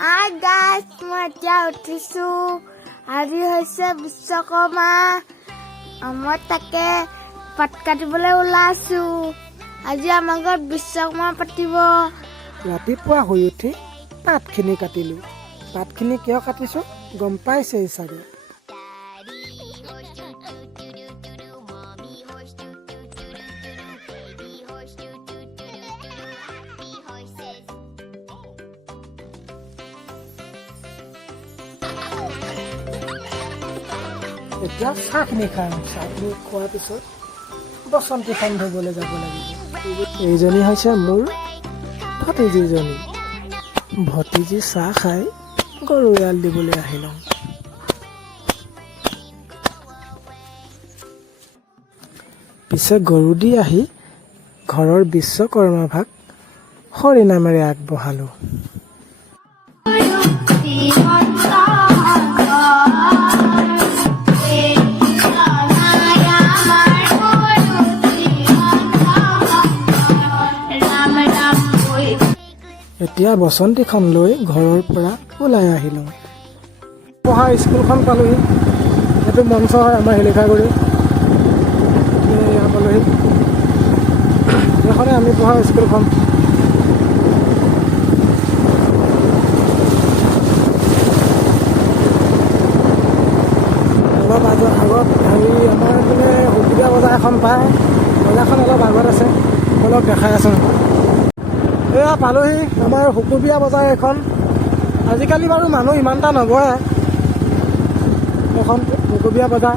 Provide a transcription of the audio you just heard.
Hi guys, মই এতিয়া উঠিছো। আজি হৈছে বিশ্বকৰ্মা। মই তাকে পাত কাটিবলৈ ওলাইছো। আজি আমাৰ ঘৰত বিশ্বকৰ্মা পাতিব। ৰাতিপুৱা শুই উঠি পাতখিনি কাটিলো। পাতখিনি কিয় কাটিছো গম পাইছেই চাগে। এতিয়া চাহখিনি খাম। চাহখিনি খোৱাৰ পিছত বসন্তীখন ধুবলৈ যাব লাগিব। এইজনী হৈছে মোৰ ভতিজীজনী। ভতিজী চাহ খাই গৰু এৰাল দিবলৈ আহিলোঁ। পিছে গৰু দি আহি ঘৰৰ বিশ্বকৰ্মা ভাগ হৰি নামেৰে আগবঢ়ালোঁ। এতিয়া বসন্তীখন লৈ ঘৰৰ পৰা ওলাই আহিলোঁ। পঢ়া স্কুলখন পালোহি। এইটো মঞ্চ হয় আমাৰ শিলিখাগুৰি। এয়া পালোহি। এইখনে আমি পঢ়া স্কুলখন। অলপ আগত আমাৰ মানে সুবিধা বজাৰ এখন পায়। বজাৰখন অলপ আগত আছে। অলপ দেখাই আছোঁ। এয়া পালোহি আমাৰ সুকুবিয়া বজাৰ এখন। আজিকালি বাৰু মানুহ ইমান এটা নবহে। এখন সুকুবিয়া বজাৰ।